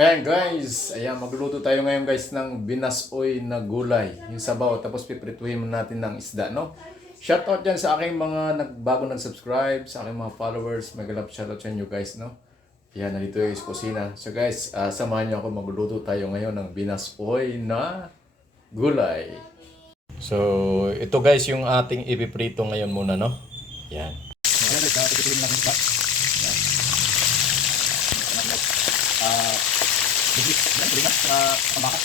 Ayan guys, ayan magluluto tayo ngayon guys ng binasoy na gulay, yung sabaw, tapos piprituhin natin ng isda, no? Shoutout dyan sa aking mga nagbago nag-subscribe, sa aking mga followers, magalap shoutout sa inyo guys, no? Ayan, nandito yung kusina. So guys, ah, samahan niyo ako magluluto tayo ngayon ng binasoy na gulay. So, ito guys yung ating ipiprito ngayon muna, no? Yan. Ayan guys, uh, pipitin natin isda. Ayan. Ayan guys. Ah, bigis. Ayan, tulingan sa pambaka.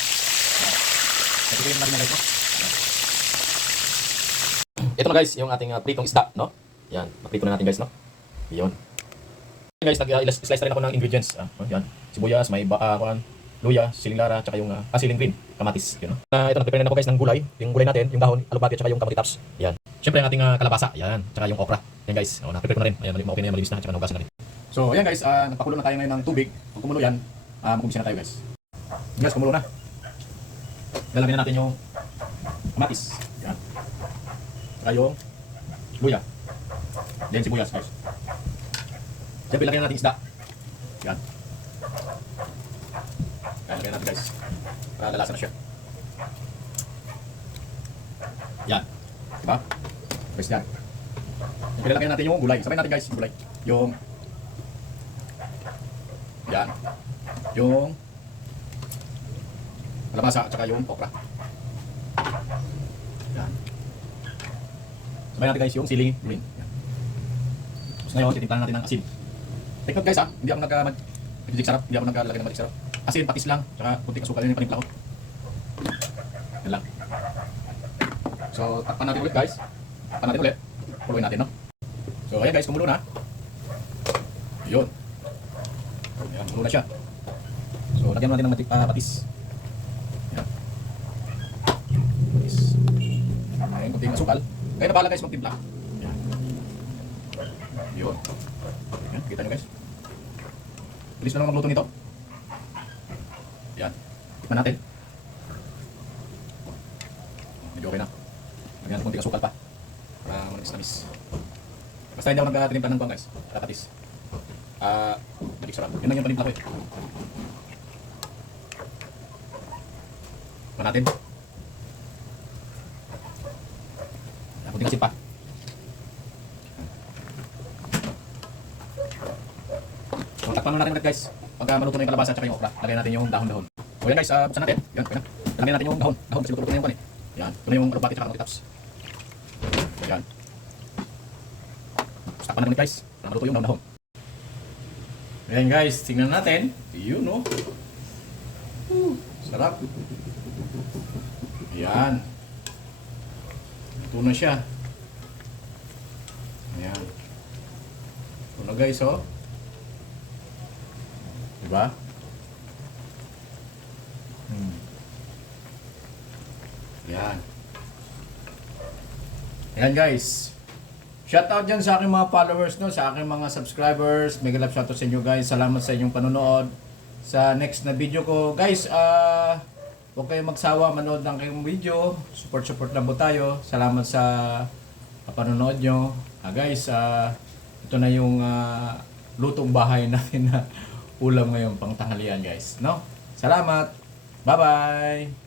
Pipitin natin guys. no? Ito na guys, yung ating uh, pritong isda, no? Yan, maprito na natin guys, no? Yun. Guys, nag-slice na rin ako ng ingredients. Ah, oh, yan. Sibuyas, may baka, uh, luya, siling lara, tsaka yung uh, ah, siling green, kamatis. Yun, no? Uh, ito, nag-prepare na ako guys ng gulay. Yung gulay natin, yung dahon, alubati, tsaka yung kamote tops. Yan. Siyempre, ang ating uh, kalabasa. Yan. Tsaka yung okra. Yan guys. Oh, na-prepare ko na rin. Ayan, okay na yan, malinis na. Tsaka naugasan na rin. So, ayan guys, uh, nagpakulo na tayo ngayon ng tubig. Kung kumulo yan, uh, mag-umpisa na tayo guys. Guys, kumulo na. Lalagyan na natin yung kamatis. Yan. Saka yung luya. Then sibuyas guys. Siyempre, lagyan na natin isda. Yan. Yan, lagyan natin guys. Para lalasa na siya. Yan. Diba? Guys, yan. Yung pinalagyan natin yung gulay. Sabay natin guys, yung gulay. Yung yan. Yung kalabasa at saka yung okra. Yan. Sabay natin guys yung siling green. Yan. Tapos ngayon, titimplahan natin ng asin. Take note guys ha, hindi ako nag mag magic sarap, hindi ako naglalagay ng magic. Asin, patis lang, tsaka kunting asukal yun yung panimpla ko. Yan lang. So, takpan natin ulit guys. Takpan natin ulit. Puluin natin, no? So, ayan guys, kumulo na. Yun. Ayan, kumulo na siya. So, lagyan natin ng matik, ah, patis. Ayan. Patis. Ayan, kunting asukal. Kaya na bahala guys magtimpla. Ayan. Yun. Ayan, kita nyo guys. Bilis na lang magluto nito. Ayan. Tikman natin. Medyo okay na. Lagyan natin kunting asukal pa. Para manis-tamis. Basta hindi ako nagtitimpla ng bang guys. Kakatis. Ah, uh, sarap. Yun lang yung panimpla ko eh. Pa natin. Yan, kunting asin pa. So, takpan natin ulit guys. Pagka maluto na yung kalabasa at saka yung okra, lagyan natin yung dahon-dahon. So yan guys, uh, buksan natin. Yan, okay na. Lagyan natin yung dahon. Dahon kasi luto-luto na yung pan eh. Yan, ito na yung alubati at saka kamote tops. Yan. Tapos takpan natin guys. Para maluto yung dahon-dahon. Ayan guys, tingnan natin. Yun no. Uh, sarap. Ayan. Ito na siya. Ayan. Ito na guys oh. Diba? Hmm. Ayan. Ayan guys. Shoutout dyan sa aking mga followers, no? sa aking mga subscribers. Mega love shoutout sa inyo guys. Salamat sa inyong panonood. Sa next na video ko. Guys, ah... huwag kayong magsawa manood ng aking video. Support-support lang po tayo. Salamat sa panonood nyo. Ah, guys, ah... ito na yung ah, lutong bahay natin na ulam ngayon pang tanghalian guys. No? Salamat! Bye-bye!